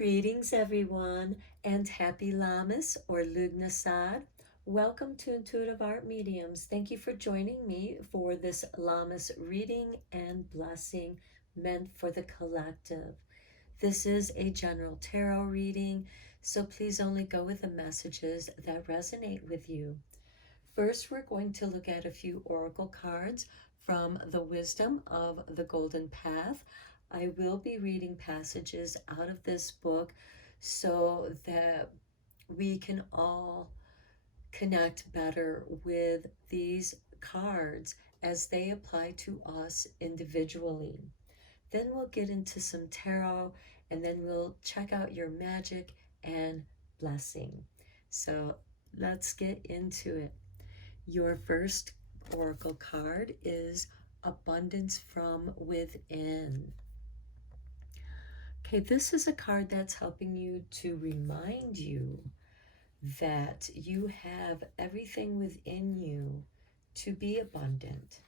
Greetings, everyone, and happy Lammas or Lugnasad. Welcome to Intuitive Art Mediums. Thank you for joining me for this Lammas reading and blessing meant for the collective. This is a general tarot reading, so please only go with the messages that resonate with you. First, we're going to look at a few oracle cards from the Wisdom of the Golden Path. I will be reading passages out of this book so that we can all connect better with these cards as they apply to us individually. Then we'll get into some tarot, and then we'll check out your magic and blessing. So let's get into it. Your first oracle card is Abundance from Within. Okay, this is a card that's helping you to remind you that you have everything within you to be abundant.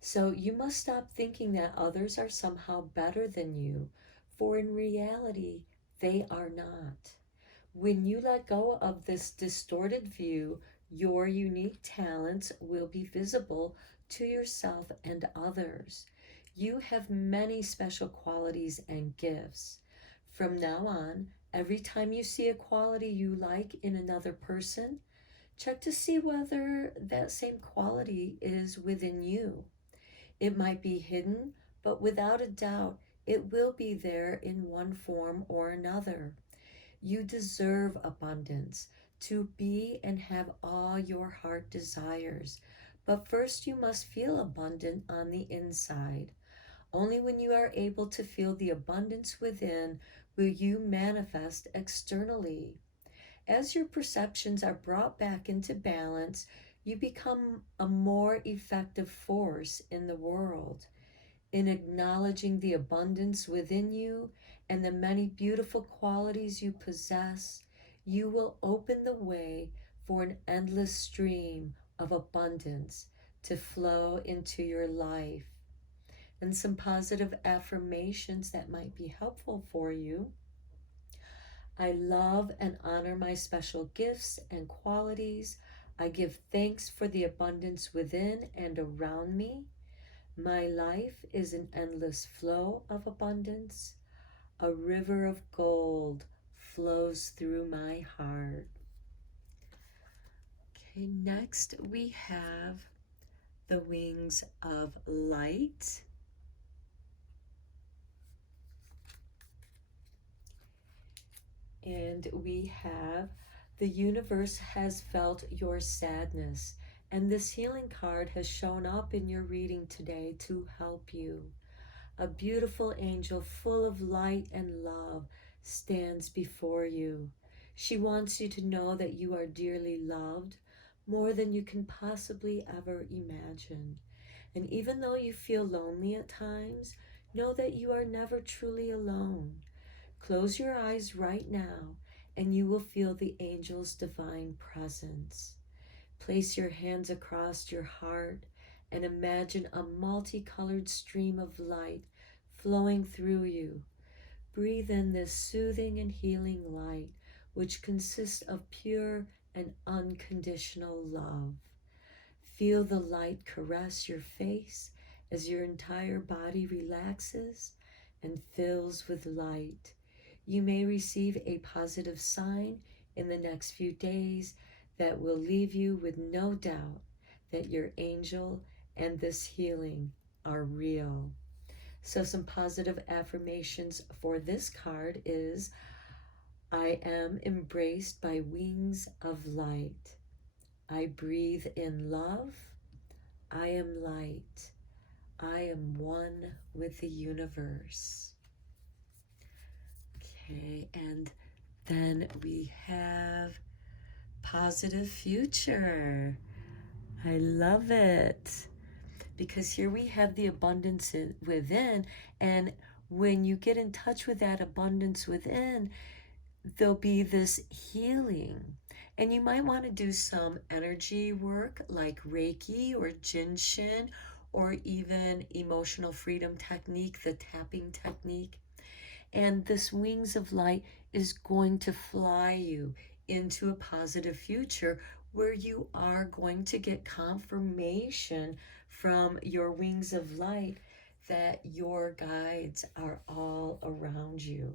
So you must stop thinking that others are somehow better than you, for in reality, they are not. When you let go of this distorted view, your unique talents will be visible to yourself and others. You have many special qualities and gifts. From now on, every time you see a quality you like in another person, check to see whether that same quality is within you. It might be hidden, but without a doubt, it will be there in one form or another. You deserve abundance, to be and have all your heart desires. But first, you must feel abundant on the inside. Only when you are able to feel the abundance within will you manifest externally. As your perceptions are brought back into balance, you become a more effective force in the world. In acknowledging the abundance within you and the many beautiful qualities you possess, you will open the way for an endless stream of abundance to flow into your life. And some positive affirmations that might be helpful for you. I love and honor my special gifts and qualities. I give thanks for the abundance within and around me. My life is an endless flow of abundance. A river of gold flows through my heart. Okay, next we have the wings of light. And we have the universe has felt your sadness. And this healing card has shown up in your reading today to help you. A beautiful angel full of light and love stands before you. She wants you to know that you are dearly loved, more than you can possibly ever imagine. And even though you feel lonely at times, know that you are never truly alone. Close your eyes right now, and you will feel the angel's divine presence. Place your hands across your heart and imagine a multicolored stream of light flowing through you. Breathe in this soothing and healing light, which consists of pure and unconditional love. Feel the light caress your face as your entire body relaxes and fills with light. You may receive a positive sign in the next few days that will leave you with no doubt that your angel and this healing are real. So some positive affirmations for this card is, I am embraced by wings of light. I breathe in love. I am light. I am one with the universe. Okay, and then we have positive future. I love it, because here we have the abundance within, and when you get in touch with that abundance within, there'll be this healing. And you might want to do some energy work like Reiki or Jinshin, or even emotional freedom technique, the tapping technique. And this wings of light is going to fly you into a positive future where you are going to get confirmation from your wings of light that your guides are all around you.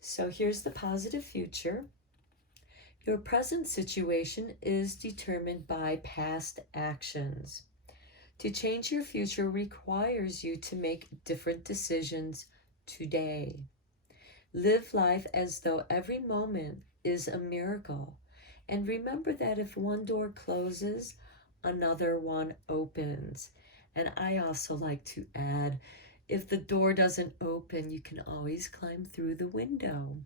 So here's the positive future. Your present situation is determined by past actions. To change your future requires you to make different decisions today. Live life as though every moment is a miracle. And remember that if one door closes, another one opens. And I also like to add, if the door doesn't open, you can always climb through the window.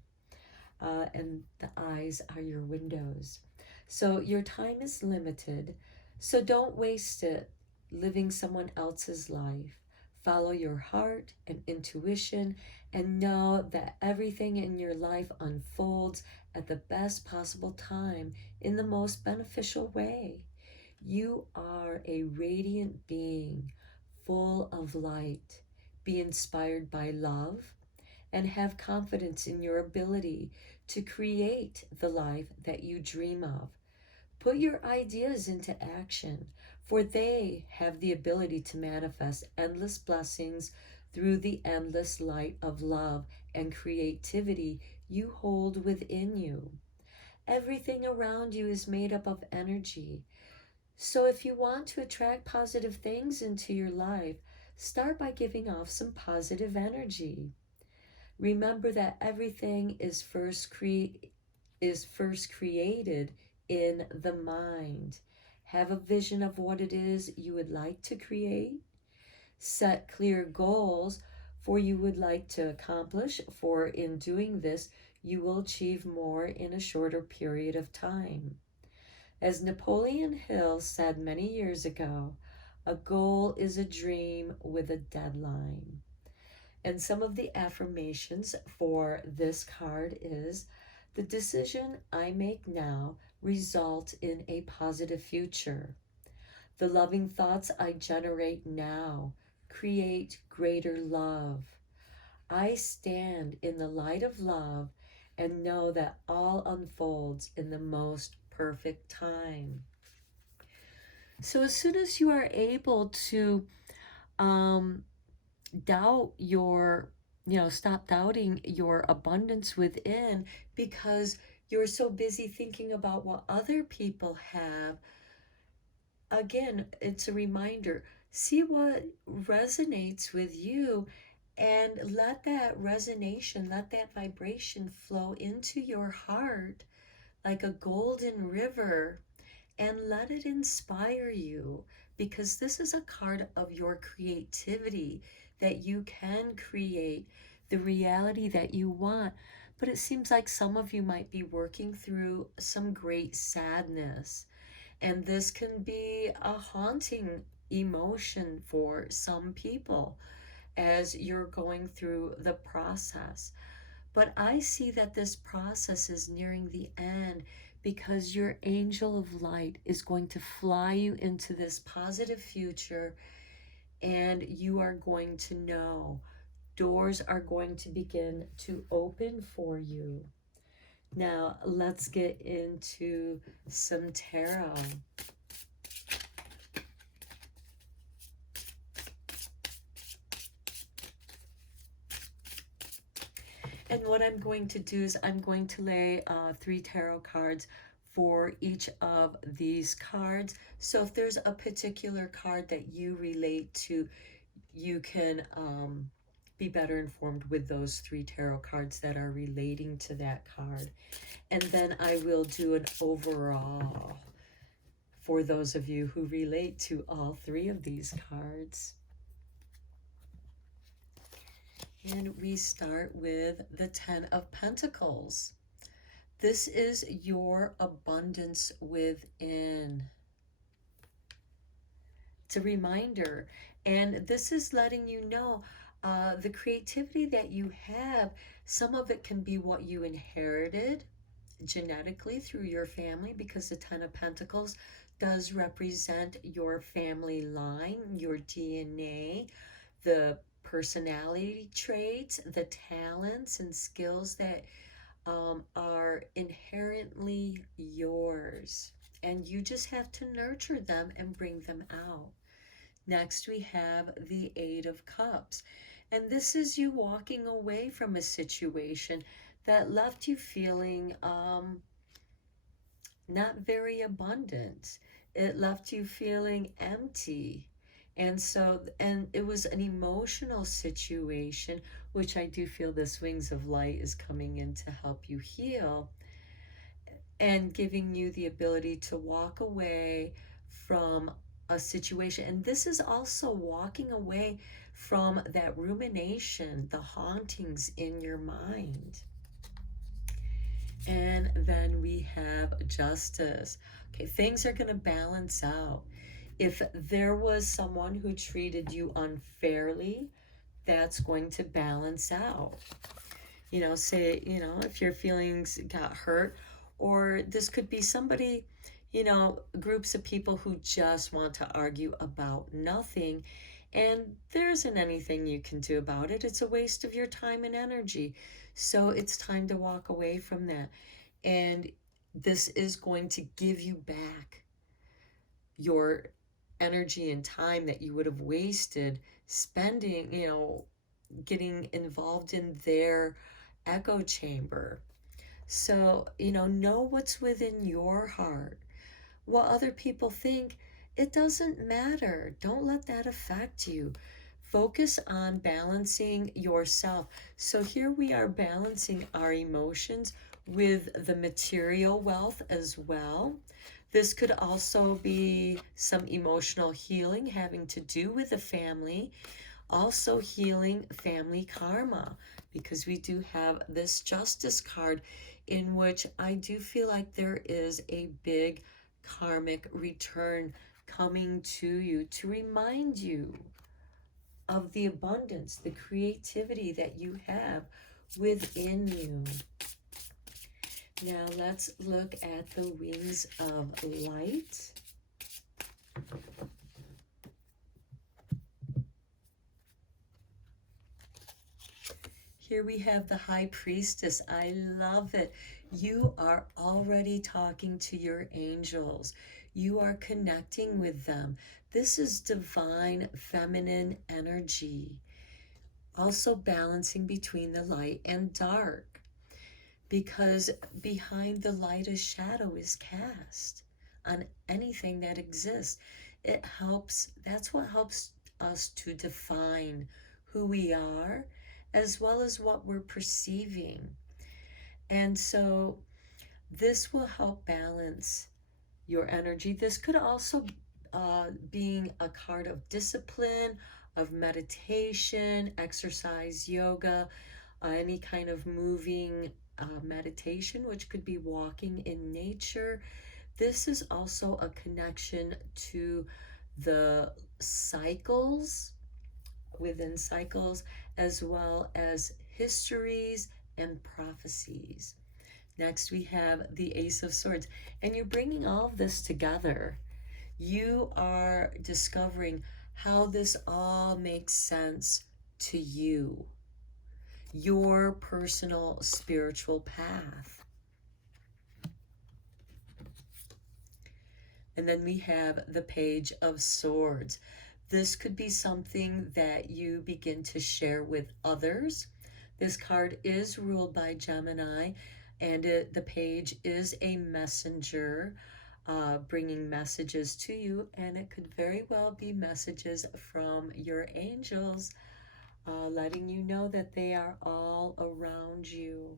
And the eyes are your windows. So your time is limited. So don't waste it living someone else's life. Follow your heart and intuition and know that everything in your life unfolds at the best possible time in the most beneficial way. You are a radiant being full of light. Be inspired by love and have confidence in your ability to create the life that you dream of. Put your ideas into action, for they have the ability to manifest endless blessings through the endless light of love and creativity you hold within you. Everything around you is made up of energy. So if you want to attract positive things into your life, start by giving off some positive energy. Remember that everything is first created in the mind. Have a vision of what it is you would like to create. Set clear goals for you would like to accomplish, for in doing this, you will achieve more in a shorter period of time. As Napoleon Hill said many years ago, a goal is a dream with a deadline. And some of the affirmations for this card is the decision I make now result in a positive future. The loving thoughts I generate now create greater love. I stand in the light of love and know that all unfolds in the most perfect time. So as soon as you are able to um, doubt your, stop doubting your abundance within because you're so busy thinking about what other people have. Again, it's a reminder, see what resonates with you and let that resonation, let that vibration flow into your heart like a golden river and let it inspire you, because this is a card of your creativity, that you can create the reality that you want. But it seems like some of you might be working through some great sadness, and this can be a haunting emotion for some people as you're going through the process. But I see that this process is nearing the end because your angel of light is going to fly you into this positive future, and you are going to know doors are going to begin to open for you. Now, let's get into some tarot. And what I'm going to do is I'm going to lay 3 tarot cards for each of these cards. So if there's a particular card that you relate to, you can be better informed with those 3 tarot cards that are relating to that card. And then I will do an overall for those of you who relate to all 3 of these cards. And we start with the 10 of Pentacles. This is your abundance within. It's a reminder. And this is letting you know the creativity that you have, some of it can be what you inherited genetically through your family, because the 10 of Pentacles does represent your family line, your DNA, the personality traits, the talents and skills that are inherently yours. And you just have to nurture them and bring them out. Next, we have the Eight of Cups. And this is you walking away from a situation that left you feeling not very abundant. It left you feeling empty. And it was an emotional situation, which I do feel this Wings of Light is coming in to help you heal and giving you the ability to walk away from a situation. And this is also walking away from that rumination, the hauntings in your mind. And then we have justice. Okay, things are going to balance out. If there was someone who treated you unfairly, that's going to balance out. Say, if your feelings got hurt, or this could be somebody, groups of people who just want to argue about nothing, and there isn't anything you can do about it. It's a waste of your time and energy. So it's time to walk away from that. And this is going to give you back your energy and time that you would have wasted spending, getting involved in their echo chamber. So, know what's within your heart. What other people think, it doesn't matter. Don't let that affect you. Focus on balancing yourself. So, here we are balancing our emotions with the material wealth as well. This could also be some emotional healing having to do with the family, also healing family karma, because we do have this Justice card in which I do feel like there is a big karmic return coming to you to remind you of the abundance, the creativity that you have within you. Now let's look at the Wings of Light. Here we have the High Priestess. I love it. You are already talking to your angels. You are connecting with them. This is divine feminine energy. Also balancing between the light and dark. Because behind the light a shadow is cast on anything that exists. That's what helps us to define who we are, as well as what we're perceiving. And so this will help balance your energy. This could also being a card of discipline, of meditation, exercise, yoga, any kind of moving meditation, which could be walking in nature. This is also a connection to the cycles, within cycles, as well as histories and prophecies. Next, we have the Ace of Swords, and you're bringing all of this together. You are discovering how this all makes sense to you, your personal spiritual path. And then we have the Page of Swords. This could be something that you begin to share with others. This card is ruled by Gemini, and the page is a messenger bringing messages to you, and it could very well be messages from your angels letting you know that they are all around you.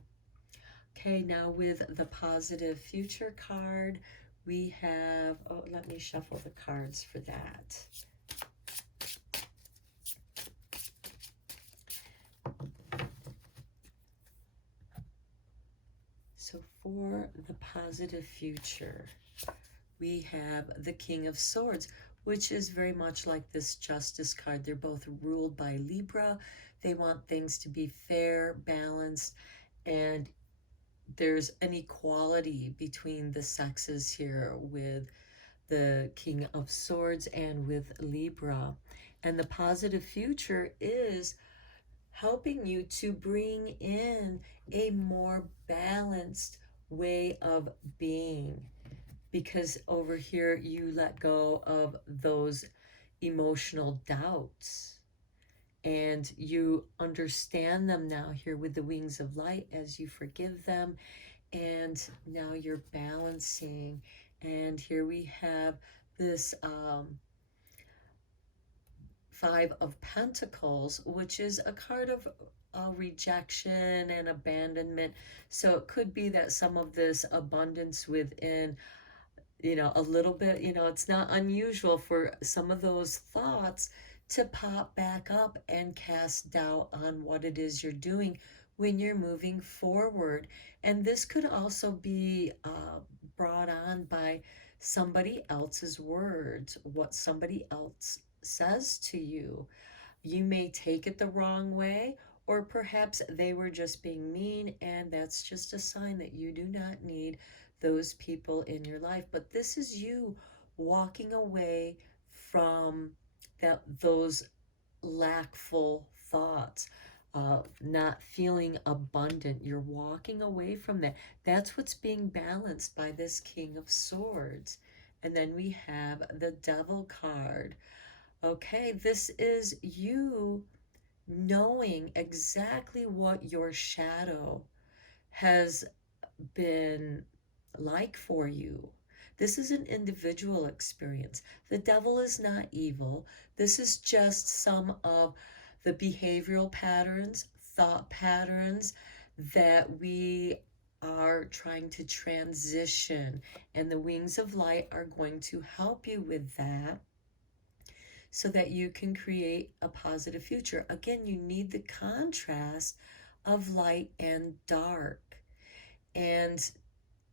Okay, now with the Positive Future card, we have, let me shuffle the cards for that. So for the positive future, we have the King of Swords, which is very much like this Justice card. They're both ruled by Libra. They want things to be fair, balanced, and there's an equality between the sexes here with the King of Swords and with Libra. And the positive future is helping you to bring in a more balanced way of being. Because over here, you let go of those emotional doubts and you understand them now here with the wings of light as you forgive them, and now you're balancing. And here we have this Five of Pentacles, which is a card of rejection and abandonment. So it could be that some of this abundance within, a little bit, it's not unusual for some of those thoughts to pop back up and cast doubt on what it is you're doing when you're moving forward. And this could also be brought on by somebody else's words, what somebody else says to you. You may take it the wrong way, or perhaps they were just being mean, and that's just a sign that you do not need those people in your life. But this is you walking away from those lackful thoughts, not feeling abundant. You're walking away from that. That's what's being balanced by this King of Swords. And then we have the Devil card. Okay, this is you knowing exactly what your shadow has been like for you. This is an individual experience. The devil is not evil. This is just some of the behavioral patterns, thought patterns that we are trying to transition. And the wings of light are going to help you with that so that you can create a positive future. Again, you need the contrast of light and dark. And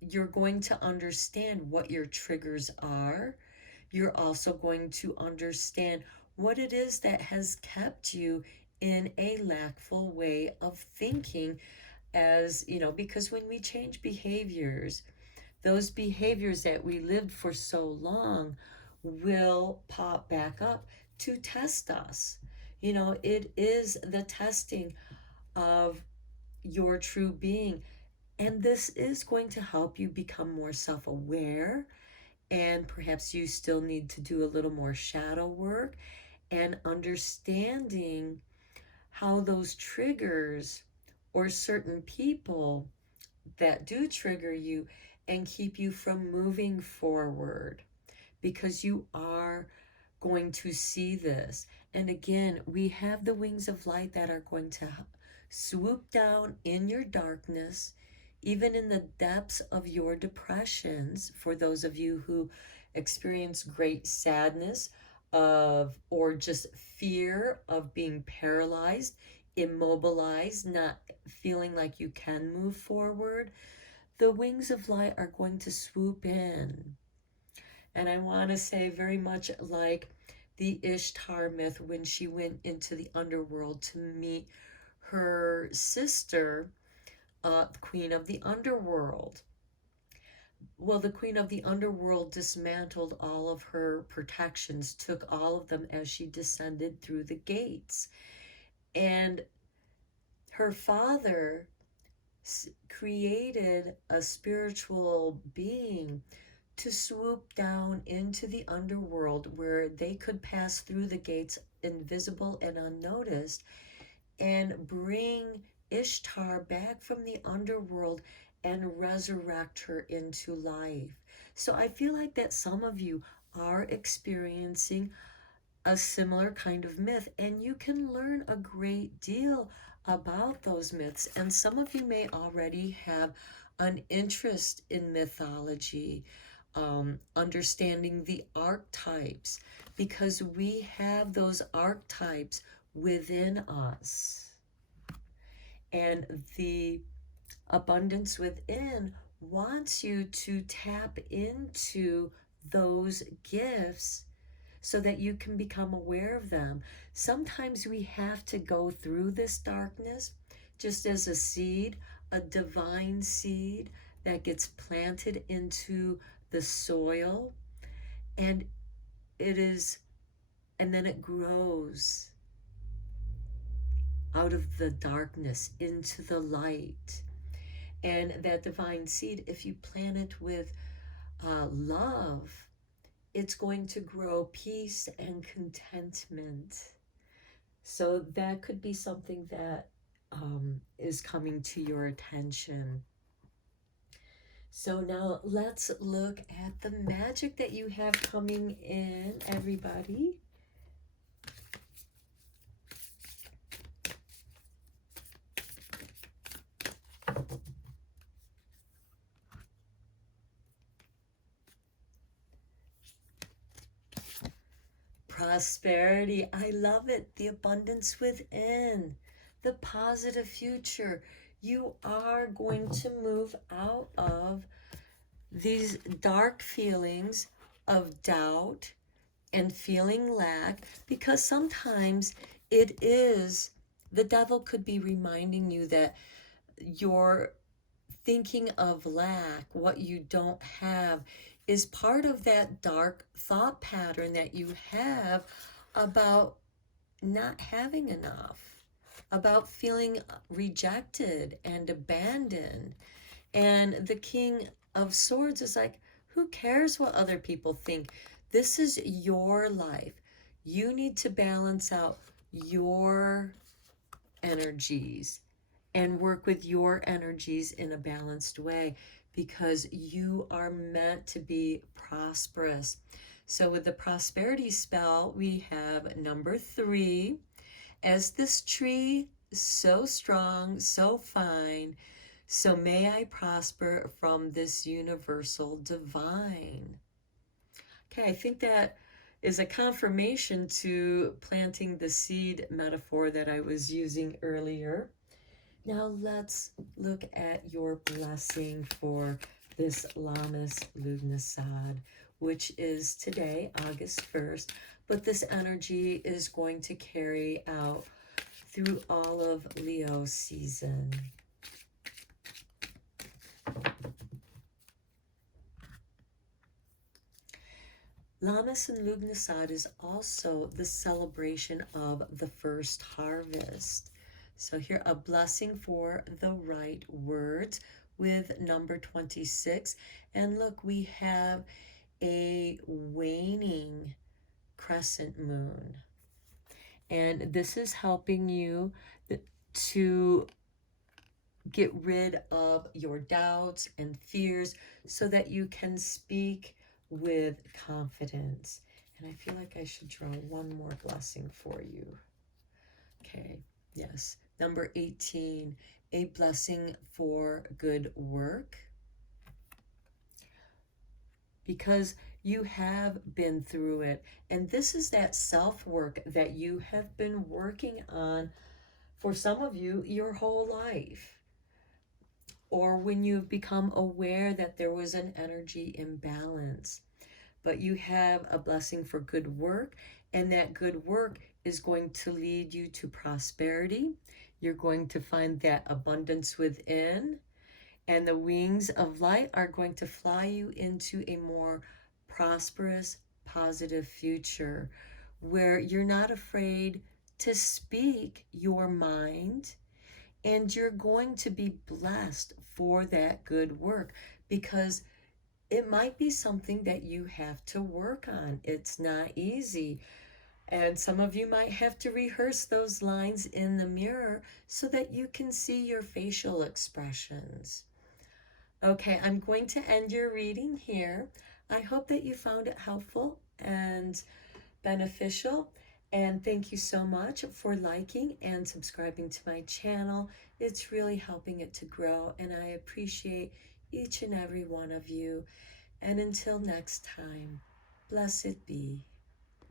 you're going to understand what your triggers are. You're also going to understand what it is that has kept you in a lackful way of thinking, as because when we change behaviors, those behaviors that we lived for so long will pop back up to test us. It is the testing of your true being. And this is going to help you become more self aware. And perhaps you still need to do a little more shadow work and understanding how those triggers or certain people that do trigger you and keep you from moving forward, because you are going to see this. And again, we have the wings of light that are going to swoop down in your darkness, even in the depths of your depressions. For those of you who experience great sadness of or just fear of being paralyzed, immobilized, not feeling like you can move forward, the wings of light are going to swoop in. And I want to say, very much like the Ishtar myth, when she went into the underworld to meet her sister, the Queen of the Underworld. Well, the Queen of the Underworld dismantled all of her protections, took all of them as she descended through the gates. And her father created a spiritual being to swoop down into the underworld where they could pass through the gates invisible and unnoticed and bring Ishtar back from the underworld and resurrect her into life. So I feel like that some of you are experiencing a similar kind of myth, and you can learn a great deal about those myths. And some of you may already have an interest in mythology, understanding the archetypes, because we have those archetypes within us. And the abundance within wants you to tap into those gifts so that you can become aware of them. Sometimes we have to go through this darkness just as a seed, a divine seed that gets planted into the soil. And it is and then it grows out of the darkness into the light. And that divine seed, if you plant it with love, it's going to grow peace and contentment. So that could be something that is coming to your attention. So now let's look at the magic that you have coming in, everybody. Prosperity, I love it. The abundance within, the positive future. You are going to move out of these dark feelings of doubt and feeling lack, because sometimes it is the devil could be reminding you that you're thinking of lack, what you don't have, is part of that dark thought pattern that you have about not having enough, about feeling rejected and abandoned. And the King of Swords is like, who cares what other people think? This is your life. You need to balance out your energies and work with your energies in a balanced way, because you are meant to be prosperous. So with the prosperity spell, we have number 3. As this tree, so strong, so fine, so may I prosper from this universal divine. Okay, I think that is a confirmation to planting the seed metaphor that I was using earlier. Now let's look at your blessing for this Lammas Lugnasad, which is today, August 1st, but this energy is going to carry out through all of Leo season. Lammas and Lugnasad is also the celebration of the first harvest. So here, a blessing for the right words with number 26. And look, we have a waning crescent moon. And this is helping you to get rid of your doubts and fears so that you can speak with confidence. And I feel like I should draw one more blessing for you. Okay, yes. Number 18, a blessing for good work. Because you have been through it. And this is that self-work that you have been working on, for some of you, your whole life. Or when you've become aware that there was an energy imbalance. But you have a blessing for good work, and that good work is going to lead you to prosperity. You're going to find that abundance within, and the wings of light are going to fly you into a more prosperous, positive future where you're not afraid to speak your mind, and you're going to be blessed for that good work, because it might be something that you have to work on. It's not easy. And some of you might have to rehearse those lines in the mirror so that you can see your facial expressions. Okay, I'm going to end your reading here. I hope that you found it helpful and beneficial. And thank you so much for liking and subscribing to my channel. It's really helping it to grow, and I appreciate each and every one of you. And until next time, blessed be.